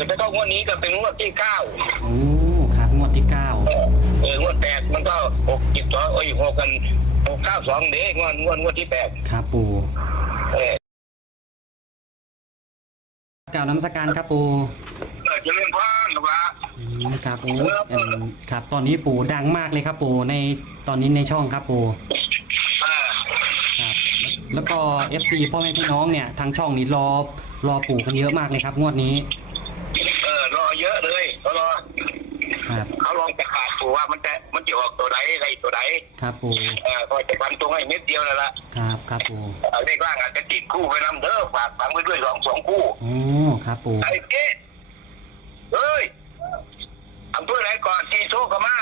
อถ้าเข้างวดนี้ก็เป็นงวดที่เก้าโอ้ครับงวดที่เก้าเออเอองวดแปดมันก็หกจิบสองเอ้ยหกกันหกเก้าสองเด้งวดงวดงวดที่แปดครับปู่เออกล่าวน้ำสการครับปู่เออเจะเล่นพานหรือว่าอืมครับโอ้เอิ่มครับ ตอนนี้ปู่ดังมากเลยครับปู่ในตอนนี้ในช่องครับปู่อ่าครับแล้วก็ FC พ่อแม่พี่น้องเนี่ยทางช่องนี้รอรอปู่กันเยอะมากเลยครับ งวดนี้ เออรอเยอะเลยเขารอ ครับ เขาลองจะขาดตัวว่ามันจะมันจะออกตัวใดอะไรตัวใดครับปู่เออพอจะฟันตรงให้เม็ดเดียวนั่นแหละครับครับปู่เออเลขล่างอาจจะติดคู่ไปนำเด้อฝากฝังไว้ด้วยสองสองคู่โอ้ครับปู่ไอ้เจ๊เฮ้ยอำเภอไหนก่อนทีโซกมา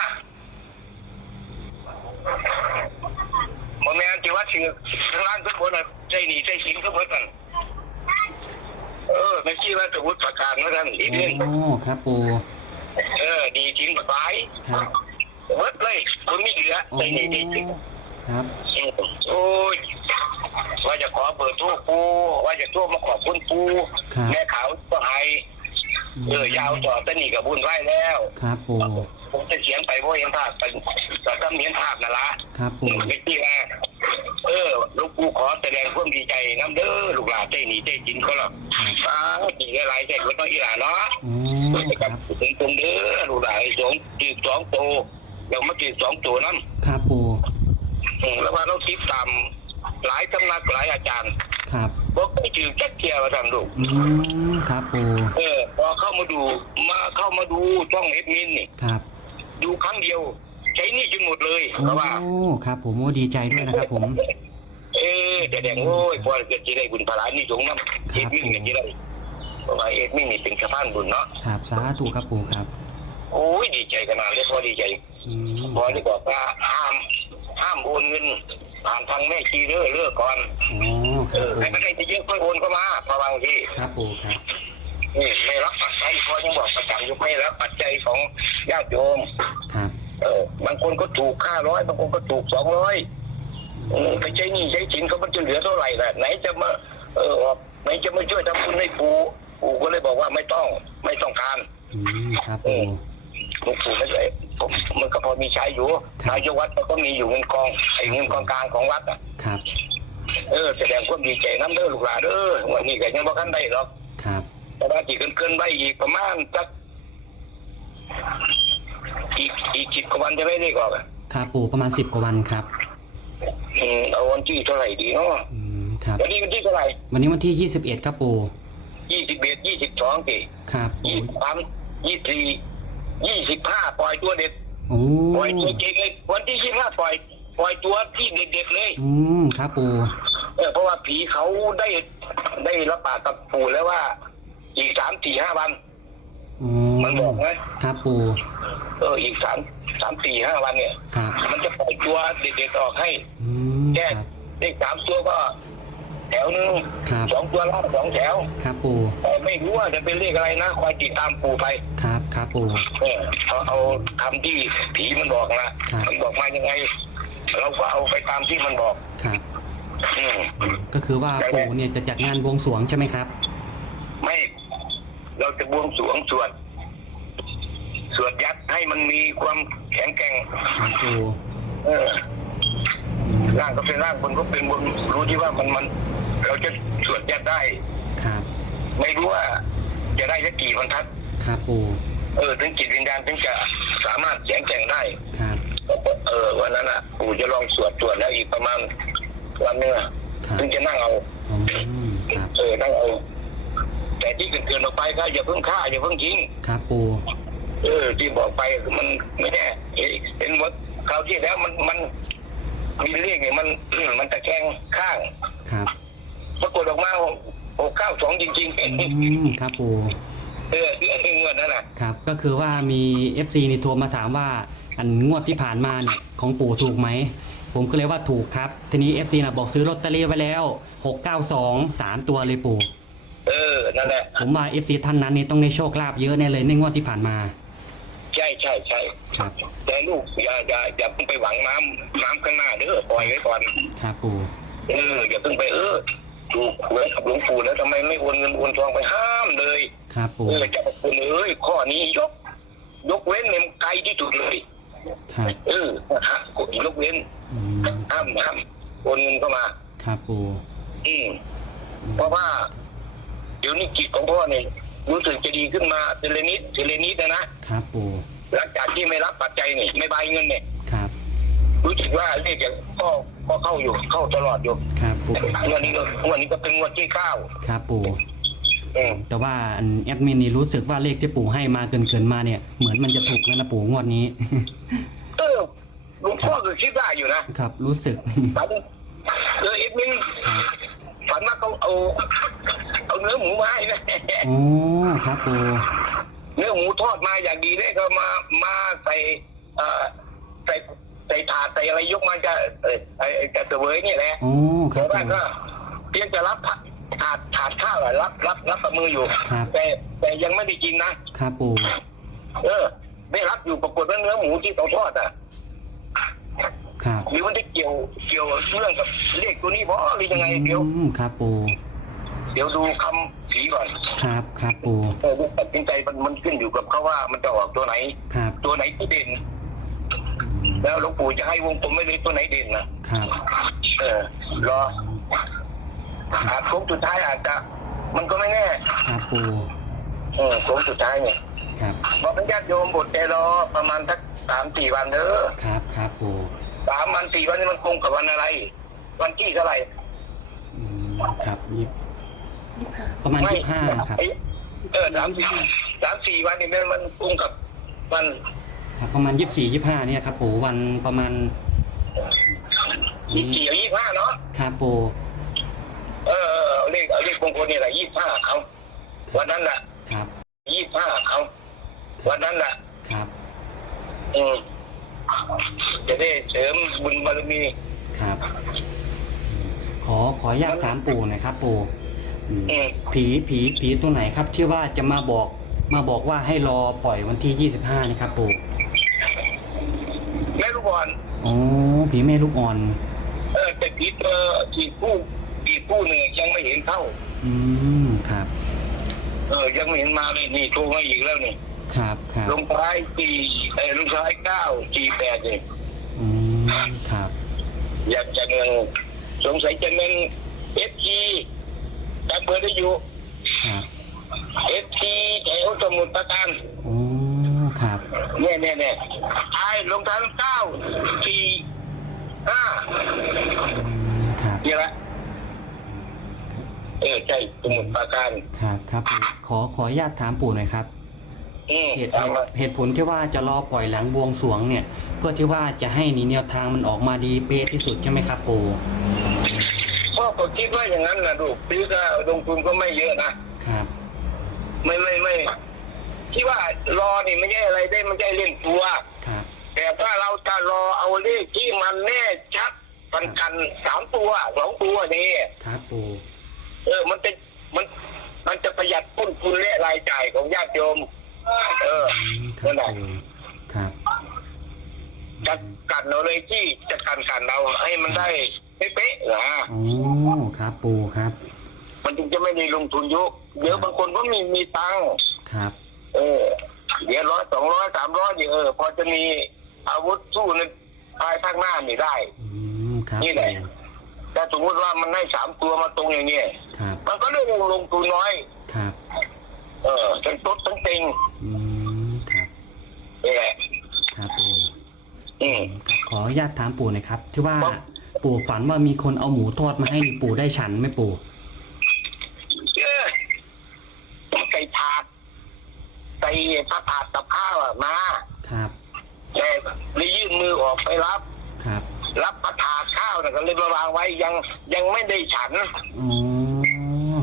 โมแมนที่วัดชื่อข้างล่างขึ้นบนน่ะใจหนีใจสิงขึ้นบนกันเออไม่คิดว่าจะวุฒิประการเหมือนกันอีกเรื่อง โอ้ครับปู่ เออ ดีจริงแบบไรครับ เวิร์ดเลยคนไม่เหลือโอ้ใจหนีใจสิงครับ โอ้ยว่าจะขอเปิดทั่วปูว่าจะทั่วมาขอบคุณปูครับ แม่ขาวก็ให้ เออยาวต่อตะนี่กับบุญไหวแล้วครับปู่ผมจะเขียนไปเพราะเห็นภาพแต่แต่ต้องเห็นภาพนั่นละครับปู่ไม่ที่ว่าเออลูกกูขอแสดงความดีใจน้ำเด้อลูกหลานใจหนีใจจินก็หรอกฟ้าดีอะไรใจก็ต้องอีหลานเนาะโอ้ครับถึงตรงเด้อลูกหลานสองจีบสองโตเรามาจีบสองตัวนั่นครับปู่แล้วว่าเราติดตาม หลายสำนักหลายอาจารย์ครับบอกไปจืดจักเทียวมาทำลูกอืมครับปู่เออพอเข้ามาดูมาเข้ามาดูช่องเอฟมินนี่ครับดูครั้งเดียว ใช้หนี่จนหมดเลยโอ้เพราะว่าครับผมโอ้ดีใจด้วยนะครับผม เออแต่แดงโอ้ยพอเกิดจะได้บุญพลานี่สงน้ำเอฟมินก็จะได้เพราะว่าเอฟมินนี่เป็นสะพานบุญเนาะครับสาธุครับปู่ครับ โอ้ยดีใจขนาดเลยพอดีใจอืมพอได้บอกว่าห้ามห้ามโอนเงิน ผ่านทางแม่ชีเด้อเลิกก่อนโอ้คเอรับอปู่ให้ไม่ได้จะเยอะค่อยโอนเข้ามาเพราะบางทีครับปู่ครับนี่ไม่รับปัจจัยพอยังบอกประจำอยู่ไม่รับปัจจัยของญาติโยม ครับเออบางคนก็ถูกห้าร้อยบางคนก็ถูกสองร้อยไปใช้หนี้ใช้สินเขามันจะเหลือเท่าไหร่ล่ะไหนจะมาเออไหนจะมาช่วยทำบุญให้ปู่ปู่ก็เลยบอกว่าไม่ต้องไม่ต้องการ อืมครับปู่ หลวงปู่ไม่ใช่ผมมันก็พอมีใช้อยู่ครับ นายกวัดมันก็มีอยู่เงินกองไอ้เงินกองกลางของวัดอะครับเออแสดงความดีใจน้ำเด้อลูกหลานเด้อวันนี้ก็ยังบ่ทันได้หรอกครับแต่ว่าจีเกินเกินๆไปอีกประมาณสักอีกอีกสิบกว่าวันจะไม่ได้ก่อนอะครับปู่ประมาณสิบกว่าวันครับอืมเอาวันที่เท่าไหร่ดีเนาะอืมครับวันนี้วันที่เท่าไหร่วันนี้วันที่ยี่สิบเอ็ดครับปู่ยี่สิบเอ็ดยี่สิบสองปีครับปู่ยี่สิบสามยี่สิบสี่ ยี่สิบห้าปล่อยตัวเด็ดโอ้ปล่อยตัวเก่งเลยวันที่ยี่สิบห้าปล่อย ปล่อยตัวที่เด็ดๆเลยอืมครับปู่เออเพราะว่าผีเขาได้ได้รับปากกับปู่แล้วว่า อีกสามสี่ห้าวันโอ้มันบอกไหม ครับปู่เอออีกสามสามสี่ห้าวันเนี่ย ครับมันจะปล่อยตัวเด็ดๆออกให้อืมแค่ครับเลขสามตัวก็ แถวหนึงครับ สองตัวล่างสองแถวครับปู่แต่ไม่รู้ว่าจะเป็นเลขอะไรนะคอยติดตามปู่ไปครับครับปู่เออเอาเอาคำที่ผีมันบอกนะครับ มันบอกมายังไง เราก็เอาไปตามที่มันบอก ครับ อืม ก็คือว่าปู่เนี่ยจะจัดงานบวงสรวงใช่ไหมครับ ไม่ เราจะบวงสรวงสวด สวดยัดให้มันมีความแข็งแกร่ง ครับปู่เออ ร่างก็เป็นร่างบนก็เป็นบนรู้ที่ว่ามันมัน เราจะสวดยัดได้ ครับ ไม่รู้ว่า จะได้สักกี่บรรทัด ครับปู่เออถึงจิตวิญญาณถึงจะสามารถแข็งแกร่งได้ ครับ เออวันนั้นอะปู่จะลองสวดสวดแล้วอีกประมาณวันหนึงอะครับถึงจะนั่งเอาอืมครับเออนั่งเอา แต่ที่เกินๆออกไปก็อย่าเพิ่งฆ่าอย่าเพิ่งทิ้งครับปู่เออที่บอกไปมันไม่แน่เห็นเห็นว่าคราวที่แล้วมันมัน มีเลขเนี่ยมัน มันตะแคงข้างครับปรากฏออกมาหกเก้าสองจริง อืๆ มครับปู่เออเรื่องเงินนั่นแหละครับ ก็คือว่ามี FC นี่โทรมาถามว่า อันงวดที่ผ่านมาเนี่ยของปู่ถูกไหม ผมก็เลยว่าถูกครับ ทีนี้ FC นะบอกซื้อลอตเตอรี่ไว้แล้ว 692 3 ตัวเลยปู่ เออ นั่นแหละผมว่า FC ท่านนั้นนี่ต้องได้โชคลาภเยอะแน่เลยในงวดที่ผ่านมา ใช่ใช่ใช่ครับ แต่ลูกอย่าอย่าอย่าเพิ่งไปหวังน้ำน้ำข้างหน้าเด้อปล่อยไว้ก่อนครับปู่เอออย่าเพิ่งไปเออถูกหวยกับหลวงปู่แล้วทำไมไม่โอนเงินโอนทองไปห้ามเลยครับปู่เออเจ้าพระคุณเอ้ยข้อนี้ยก ยกเว้นเนี่ยมันไกลที่สุดเลยครับเออฮะกดยกเว้นอืมห้ามห้ามโอนเงินเข้ามา ครับปู่อืม เพราะว่า เดี๋ยวนี้จิตของพ่อเนี่ย รู้สึกจะดีขึ้นมาเทเลนิดเทเลนิดนะนะครับปู่หลังจากที่ไม่รับปัจจัยนี่ไม่บายเงินเนี่ยครับรู้สึกว่าเรียกอย่างก็ก็เข้าอยู่เข้าตลอดอยู่ครับปู่งวดนี้ก็งวดนี้ก็เป็นงวดที่เก้าครับปู่อืมแต่ว่าอันแอดมินนี่รู้สึกว่าเลขที่ปู่ให้มาเกินเกินๆมาเนี่ยเหมือนมันจะถูกแล้วนะปู่งวดนี้เออหลวงพ่อก็คิดได้อยู่นะครับ รู้สึกฝันเออเอ็ดมินครับ ฝันว่าเขาเอาเอาเนื้อหมูมาให้นะโอ้ครับปูเนื้อหมูทอดมาอย่างดีเลยก็มามาใส่เอ่อใส่ใส่ถาดใส่อะไรยกมาจะเออไอ้ไอ้กระเสวยนี่แหละโอ้ครัแต่บว่าปู ก็เพียงจะรับถาดถาดข้าวอะรับรับรับกับมืออยู่ ครับ แต่แต่ยังไม่ได้กินนะ ครับปู่เออ ได้รับอยู่ปรากฏว่าเนื้อหมูที่เขาทอดอะ ครับหรือมันได้เกี่ยวเกี่ยวเรื่องกับเลขตัวนี้เพราะหรือยังไงเดี๋ยวอืมครับปู่เดี๋ยวดูคำผีก่อนครับครับปู่เออตัดสินใจมันมันขึ้นอยู่กับเขาว่ามันจะออกตัวไหน ครับตัวไหนที่เด่น แล้วหลวงปู่จะให้วงกลมไม่เลยตัวไหนเด่นนะครับเออรออาจโค้งสุดท้ายอาจจะ มันก็ไม่แน่ครับปู่เออโค้งสุดท้ายเนี่ยครับบอกเป็นญาติโยมบทใจรอประมาณสักสามสี่วันเด้อครับครับปู่ สามวันสี่วันนี่มันคงกับวันอะไร วันที่เท่าไหร่อืมครับยี่ประมาณยี่สิบห้าครับ เอ้ยเออสามสี่สามสี่วันนี่มันมันคงกับวันครับประมาณยี่สิบสี่ยี่สิบห้าเนี่ยครับปู่วันประมาณยี่สี่ยี่ห้าเนาะครับปู่เออเออเอาเลขเอาเลขมงคลนี่แหละยี่ห้าเอาวันนั้นแหละครับยี่ห้าเอาวันนั้นแหละครับ อืม จะได้เสริมบุญบารมีครับ ขอขออนุญาตถามปู่หน่อยครับ ปู่อืมอืมผีผีผีตัวไหนครับ ที่ว่าจะมาบอก มาบอกว่าให้รอปล่อยวันที่ยี่สิบห้านี่ครับ ปู่แม่ลูกบอลอ๋อผีแม่ลูกอ่อน เออแต่ผีเออที่ผู้ที่ผู้หนึ่งยังไม่เห็นเข้า อืมครับ เออยังไม่เห็นมาเลยนี่โทรมาอีกแล้วนี่ ครับครับลงท้ายสี่ เออลงท้ายเก้าสี่แปดนี่อืมครับอยากจะเงินสงสัยจะเงินเอฟจีจำเบอร์ได้อยู่ครับเอฟจีแถวสมุทรปราการโอ้ครับเนี่ยเนี่ยเนี่ยไอ้ลงท้ายเก้าสี่ห้าอืมครับนี่แหละเออใช่สมุทรปราการครับครับปู่ขอขออนุญาตถามปู่หน่อยครับอืม เหตุตามมาเหตุผลที่ว่าจะรอปล่อยหลังบวงสรวงเนี่ย เพื่อที่ว่าจะให้นี่แนวทางมันออกมาดีเป๊ะที่สุดใช่ไหมครับปู่พ่อก็คิดว่าอย่างนั้นนะลูกซื้อก็ลงทุนก็ไม่เยอะนะครับ ไม่ไม่ไม่ที่ว่ารอนี่ไม่ใช่อะไรได้ไม่ใช่เล่นตัวครับแต่ถ้าเราจะรอเอาเลขที่มันแน่ชัดกันกันสามตัวสองตัวนี่ครับปู่เออมันจะมันมันจะประหยัดต้นทุนและรายจ่ายของญาติโยม เอออืมครับปู่ครับจัดกันเราเลยที่จะกันกันเราให้มันได้เป๊ะๆนะโอ้ครับปู่ครับ มันจึงจะไม่ได้ลงทุนเยอะเดี๋ยวบางคนก็มีมีตังค์ครับ เออเดี๋ยวร้อยสองร้อยสามร้อยเออพอจะมีอาวุธสู้ในภายภาคหน้านี่ได้ อืมครับนี่แหละ ปู่แต่สมมติว่ามันได้สามตัวมาตรงอย่างเงี้ยครับมันก็ได้ลงลงทุนน้อย ครับ เออทั้งต้นทั้งเต็งอืมครับ นี่แหละครับปู่อืม ขออนุญาตถามปู่หน่อยครับ ที่ว่าครับ ปู่ฝันว่ามีคนเอาหมูทอดมาให้นี่ปู่ได้ฉันไหมปู่เออใส่ถาดใส่พระถาดกับข้าวอะมาครับแต่เลยยื่นมือออกไปรับ ครับรับประทานข้าวนะก็เลยมาวางไว้ยังยังไม่ได้ฉัน อ๋อ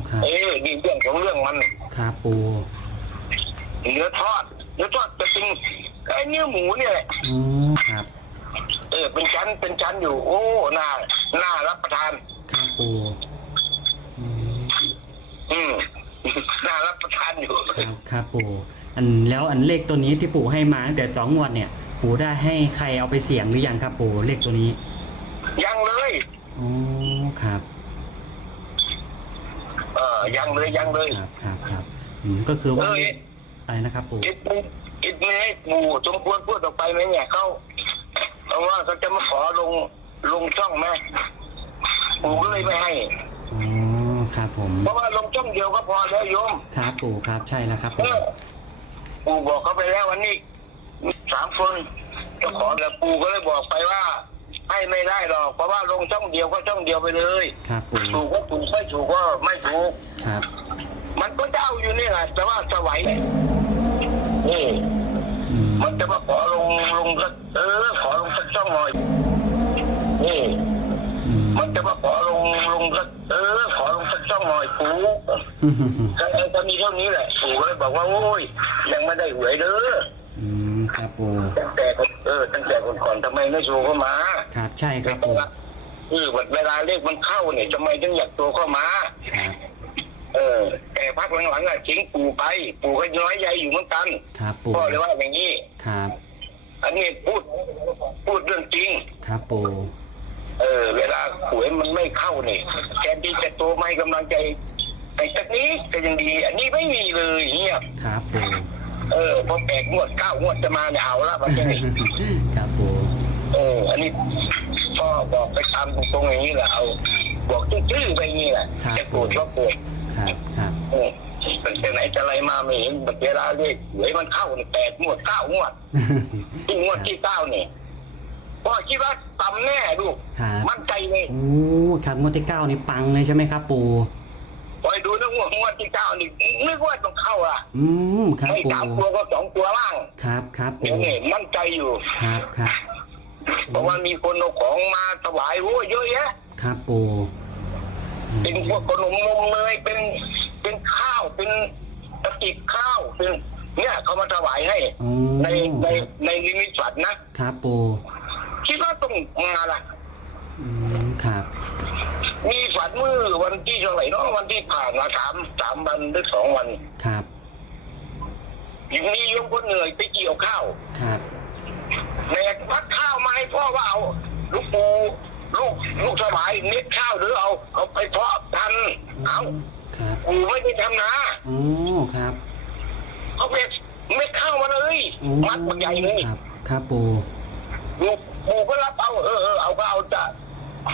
ครับเออนี่เรื่องของเรื่องมัน ครับปู่เนื้อทอดเนื้อทอดจะเป็น ไอ้เนื้อหมูเนี่ยแหละอ๋อครับเออเป็นชั้นเป็นชั้นอยู่ โอ้น่าน่ารับประทาน ครับปู่อืมอืม น่ารับประทานอยู่ครับครับปู่อันแล้วอันเลขตัวนี้ที่ปู่ให้มาตั้งแต่สองงวดเนี่ย ปู่ได้ให้ใครเอาไปเสี่ยงหรือยังครับปู่เลขตัวนี้ยังเลย อ๋อครับยังเลยยังเลย ครับครับครับอืมก็คือว่าเอ้ย อะไรนะครับปู่คิดมึง คิดมึงให้ปู่สมควรพูดออกไปไหมเนี่ยเขาเพราะว่าเขาจะมาขอลงลงช่องไหมปู่ก็เลยไม่ให้ อ๋อครับผม เพราะว่าลงช่องเดียวก็พอแล้วโยมครับปู่ครับใช่แล้วครับเอปู่อปู่บอกเขาไปแล้ววันนี้มีสามคนจะขอแต่ปู่ก็เลยบอกไปว่า ให้ไม่ได้หรอกเพราะว่าลงช่องเดียวก็ช่องเดียวไปเลยครับปู่ถูกก็ถูกไม่ถูกก็ไม่ถูก ครับ มันก็จะเอาอยู่นี่แหละแต่ว่าสวัย นี่มันจะมาขอลงลงสักเออขอลงสักช่องหน่อยนี่มันจะมาขอลงลงสักเออขอลงสักช่องหน่อยปู่ก็เออก็มีเท่านี้แหละปู่ก็เลยบอกว่าโอ้ยยังไม่ได้หวยเด้ออืมครับปู่ตั้งแต่เออตั้งแต่คนก่อนทำไมไม่โชูเข้ามาครับใช่ครับปู่เออเวลาเลขมันเข้าเนี่ยทำไมถึงอยากตัวเข้ามาครับ เออ แต่พักหลังๆอะทิ้งปู่ไป ปู่ก็น้อยใจอยู่เหมือนกันครับปู่พ่อเลยว่าอย่างนี้ครับ อันนี้พูดพูดเรื่องจริง ครับปู่เออ เวลาหวยมันไม่เข้าเนี่ยแทนที่จะตัวไม่กำลังใจไอ้จากนี้ก็ยังดี อันนี้ไม่มีเลยเงียบครับปู่เออพอแปดงวดเก้างวดจะมาเนี่ยเอาละมันจะนี่ครับปู่เออ อันนี้พ่อบอกไปตามตรงๆอย่างนี้แหละเอา บอกชื่อๆไปอย่างนี้แหละจะโกรธก็โกรธ ครับครับเออตั้งแต่ไหนแต่ไรมาไม่เห็นแบบเวลาเลขหวยมันเข้าเนี่ยแปดงวดเก้างวดที่งวดที่เก้าเนี่ยพ่อคิดว่าต่ำแน่ลูกครับมั่นใจเลยโอ้ครับงวดที่เก้านี่ปังเลยใช่ไหมครับ ปู่คอยดูนะงวดงวดที่เก้านี่นึกว่าต้องเข้าอะอืมครับไม่ปู่สามตัวก็สองตัวล่างครับครับเดี๋ยปู่วนี่มั่นใจอยู่ ครับครับเพราะว่ามีคนเอาของมาถวายโอ้ยเยอะแยะ ครับปู่อืม เป็นพวกขนมนมเนยเป็นเป็นข้าวเป็นตะกิบข้าวเป็นเนี่ยเขามาถวายให้โอ้ในในในนิมิตฝันนะครับปู่คิดว่าต้องมาละอืมครับ มีฝันมือวันที่เท่าไหร่เนาะวันที่ผ่านมาสามสามวันหรือสองวันครับ อย่างนี้โยมคนเหนื่อยไปเกี่ยวข้าวครับ แบกพัดข้าวมาให้พ่อว่าเอาลูกปู ลูกลูกสบายเม็ดข้าวหรือเอาเอาไปเพาะพันธุ์เอาครับปูไม่ได้ทำนาโอ้ครับ เอาเม็ดเม็ดข้าวมาเลยโอ้มัดมันใหญ่เลยครับ ครับปู่ลูกปูก็รับเอาเออเออเอาก็เอาจะ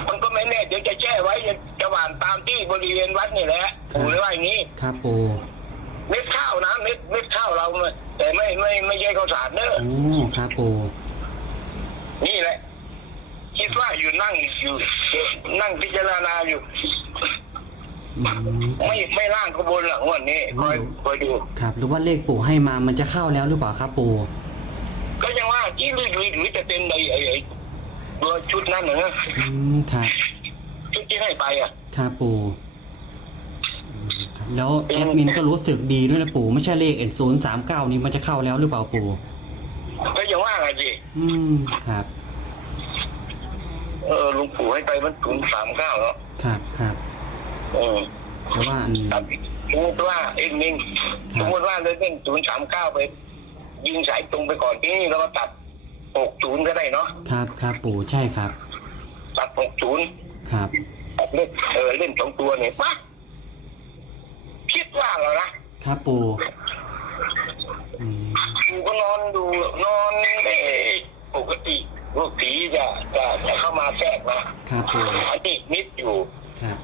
มันก็ไม่แน่เดี๋ยวจะแช่ไว้จะจะหว่านตามที่บริเวณวัดนี่แหละปูเลยว่าอย่างนี้ ครับปู่เม็ดข้าวนะเม็ดเม็ดข้าวเราเนี่ยแต่ไม่ไม่ไม่ใช่ข้าวสารเนอะโอ้ครับปู่นี่แหละ คิดว่าอยู่นั่งอยู่ นั่งพิจารณาอยู่อืมไม่ไม่ล่างขบวนหลังวันนี้คอยคอยดูครับ หรือว่าเลขปู่ให้มามันจะเข้าแล้วหรือเปล่าครับปู่ก็ยังว่าที่หรือหรือหรือจะเป็นในไอ้ไอ้ตัวชุดนั้นเหรออืมครับชุดที่ให้ไปอะครับปู่อืมครับแล้วแอดมินก็รู้สึกดีด้วยนะปู่ไม่ใช่เลขเอ็นศูนย์สามเก้านี้มันจะเข้าแล้วหรือเปล่าปู่ก็ยังว่าไงสิอืมครับ เออหลุงปู่ให้ไปมันถึงสามเก้าแล้วครับครับเออแต่ว่าอันครับสมมติว่าเอ็นมิงคสรับมมติว่าเลยเล่นศูนย์สามเก้าไป ยิงสายตรงไปก่อนที่นี่แล้วก็ตัดหกศูนย์ก็ได้เนาะครับครับปู่ใช่ครับ ตัดหกศูนย์ครับ ตัดเล่นเออเล่นสองตัวเนี่ยปั๊บคิดว่าเหรอนะครับปู่อืมปู่ก็นอนดูนอนเอ๊ะปกติ พวกผีจะจะจะเข้ามาแทรกนะครับปู่อันนี้นิดอยู่ ครับ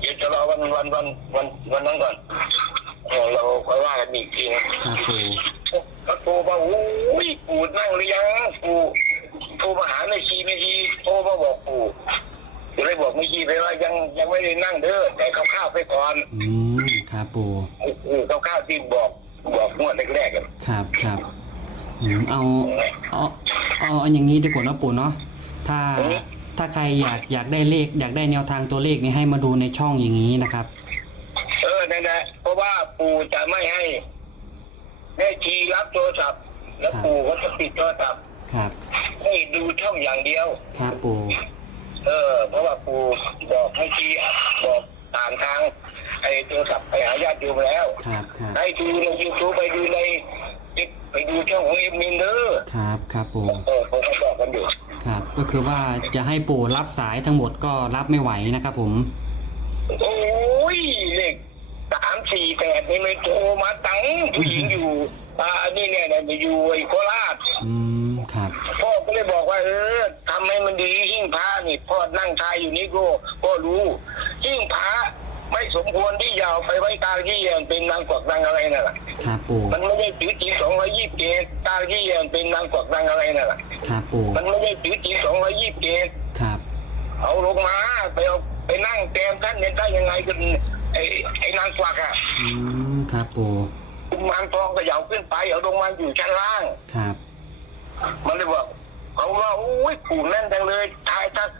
เดี๋ยวจะรอวันวันวันวันวันนั้นก่อนเออเราค่อยว่ากันอีกทีนะครับปู่ก็โทรมาโอ้ยปู่นั่งหรือยังปู่โทรมาหาแม่ชีแม่ชีโทรมาบอกปู่จะได้บอกแม่ชีไปว่ายังยังไม่ได้นั่งเด้อแต่ข้าวข้าวๆไปก่อนอืม ครับปู่เออข้าวข้าวๆที่บอกบอกงวดแรกๆกัน ครับครับ อืมเอาเอาเอาอันอย่างนี้ดีกว่าเนอะปู่เนาะถ้าถ้าใครอยากอยากได้เลข อยากได้แนวทางตัวเลขนี้ให้มาดูในช่องอย่างนี้นะครับ เออนั่นแหละเพราะว่าปู่จะไม่ให้แม่ชีรับโทรศัพท์ แล้วครับ ปู่ก็จะปิดโทรศัพท์ครับ ให้ดูช่องอย่างเดียว ครับปู่เออ เพราะว่าปู่บอกให้ชีบอกผ่านทางไอ้โทรศัพท์ไปหาญาติโยมแล้ว ครับครับให้ดูในยูทูบไปดูใน ไปดูช่องของเอ็มมินเดอร์ครับครับปู่เออผมก็บอกกันอยู่ครับ ก็คือว่าจะให้ปู่รับสายทั้งหมดก็รับไม่ไหวนะครับผม โอ้ยเลขสี่แปดนี่เลยโทรมาตั้งผู้หญิงอยู่ อ่านี่เนี่ยเนี่ยอยู่ไอ้โคราช อืมครับ พ่อก็เลยบอกว่าเออทำให้มันดีหิ้งพระนี่พ่อนั่งทายอยู่นี่ก็ก็รู้หิ้งพระ ไม่สมควรที่จะเอาไปไว้กลางที่ยังเป็นนางกวักนางอะไรนั่นแหละครับปู่มันไม่ได้ถือจีสองร้อยยี่สิบเกตกลางที่ยังเป็นนางกวักนางอะไรนั่นแหละครับปู่มันไม่ได้ถือจีสองร้อยยี่สิบเกตครับเอาลงมาไปเอาไปนั่งเต็มท่านเนี่ยได้ยังไงกันไอ้ไอ้นางกวักอะอืมครับปู่กุมารทองก็เหยาขึ้นไปเอาลงมาอยู่ชั้นล่างครับ มันเลยบอกเขาว่าโอ้ยปู่แน่นจังเลยทายทัก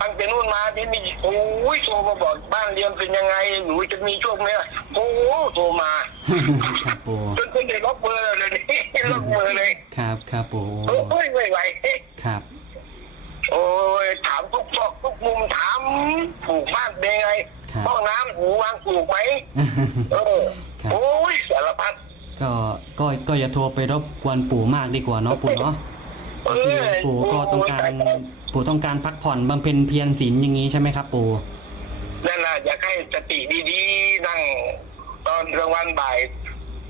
ตั้งแต่นู่นมาที่มีโอ้ยโทรมาบอกบ้านเรียนเป็นยังไงหนูจะมีโชคไหมล่ะโอ้โหโทรมาครับปู่จนเพิ่งได้ล็อกเบอร์เลยนี่ล็อกเบอร์เลยครับครับปู่โอ้ยไม่ไหวครับโอ้ยถามทุกซอกทุกมุมถามปลูกบ้านเป็นไงครับห้องน้ำหูวางปลูกไหมเออครับโอ้ยสารพัดก็ก็ก็อย่าโทรไปรบกวนปู่มากดีกว่าเนาะปู่เนาะเอ ก็คืออปู่ก็ต้องการโยปู่ต้องการพักผ่อนบำเพ็ญเพียรศีลอย่างนี้ใช่ไหมครับ ปู่นั่นแหละอยากให้สติดีๆนั่ง ตอนกลางวันบ่าย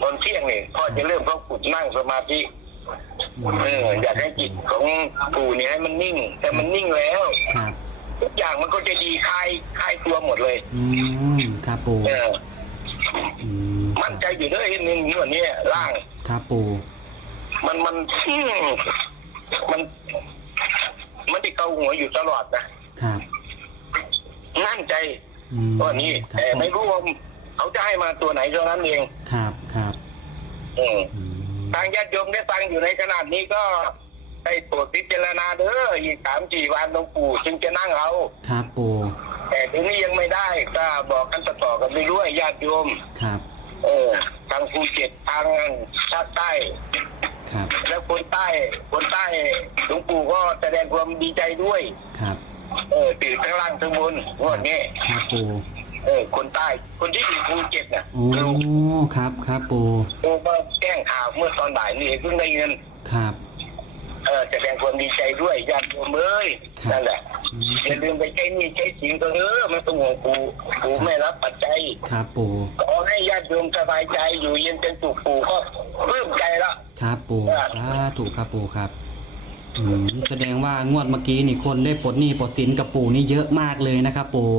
ตอนเที่ยงนี่พ่อจะเริ่มเข้าฝึกนั่งสมาธิเอออยากให้จิตของปู่เนี่ยให้มันนิ่ง แต่มันนิ่งแล้วครับทุกอย่างมันก็จะดีคลายคลายตัวหมดเลยอืมครับปู่เอออืมมั่นใจอยู่ด้วยนี่นี่วันนี้ร่างครับปู่มันมันอืม มัน มันจะเกาหัวอยู่ตลอดนะครับนั่นใจอืมว่านี้ครับแต่ไม่รู้ว่าเขาจะให้มาตัวไหนเท่านั้นเองครับครับอืมอืมทางญาติโยมได้ฟังอยู่ในขนาดนี้ก็ได้โปรดพิจารณาเด้ออีกสามสี่วันหลวงปู่จึงจะนั่งเอา ครับปู่แต่ทีนี้ยังไม่ได้ก็บอกกันต่อๆกันไปด้วยญาติโยม ครับ เออทางภูเก็ตทางภาคใต้ ครับ แล้วคนใต้คนใต้หลวงปู่ก็แสดงความดีใจด้วย ครับ เออตื่นข้างล่างข้างบนงวดนี้ครับปู่เออคนใต้คนที่อยู่ภูเก็ตน่ะโอ้ครับครับปู่โอ้มาแจ้งข่าวเมื่อตอนบ่ายนี่เองเพิ่งได้เงินครับ เออแสดงความดีใจด้วยญาติโยมเอ้ยครับนั่นแหละอืมอย่าลืมไปใช้หนี่ใช้สินก็เออไม่ต้องห่วงปู่ปู่ไม่รับปัจจัยครับปู่ขอให้ญาติโยมสบายใจอยู่เย็นเป็นสุขปู่ก็ปลื้มใจละครับปู่สาธุครับปู่ครับอืมแสดงว่างวดเมื่อกี้นี่คนได้ปลดหนี้ปลดสินกับปู่นี่เยอะมากเลยนะครับปู่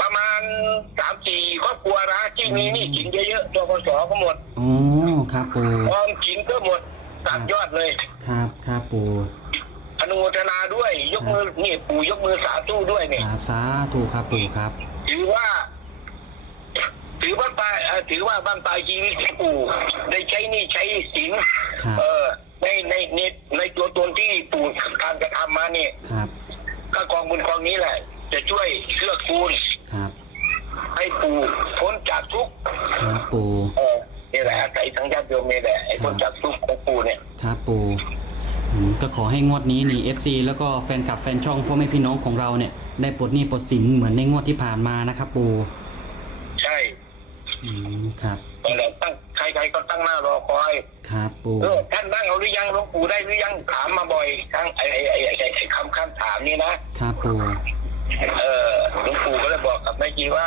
ประมาณสามสี่ครอบครัวนะที่มีหนี้สินเยอะๆตัวกสก็หมดโอ้ครับปู่ออมสินก็หมด ตัดยอดเลย ครับครับปู่อนุโมทนาด้วยยกมือนี่ปู่ยกมือสาธุด้วยเนี่ยครับสาธุครับปู่ครับ ถือว่า ถือว่าปลายเอ่อถือว่าบ้านปลายชีวิตของปู่ได้ใช้หนี่ใช้สินครับ เออในในในในตัวตนที่ปู่การกระทำมาเนี่ยครับก็กองบุญกองนี้แหละ จะช่วยเกื้อกูล ครับให้ปู่พ้นจากทุกข์ครับปู่เออ นี่แหละอาศัยทั้งญาติโยมนี่แหละให้พ้นจากทุกข์ของปู่เนี่ย ครับปู่อืมก็ขอให้งวดนี้นี่ FC แล้วก็แฟนคลับแฟนช่องพ่อแม่พี่น้องของเราเนี่ย ได้ปลดหนี้ปลดสินเหมือนในงวดที่ผ่านมานะครับปู่ใช่อืมครับ นั่นแหละตั้งใครๆก็ตั้งหน้ารอคอยครับปู่เออท่านนั่งเอาหรือยังหลวงปู่ได้หรือยังถามมาบ่อยครั้งไอ้ไอ้ไอ้ไอ้ไอ้คำคำถามนี้นะครับปู่เออหลวงปู่ก็เลยบอกกับแม่จีว่า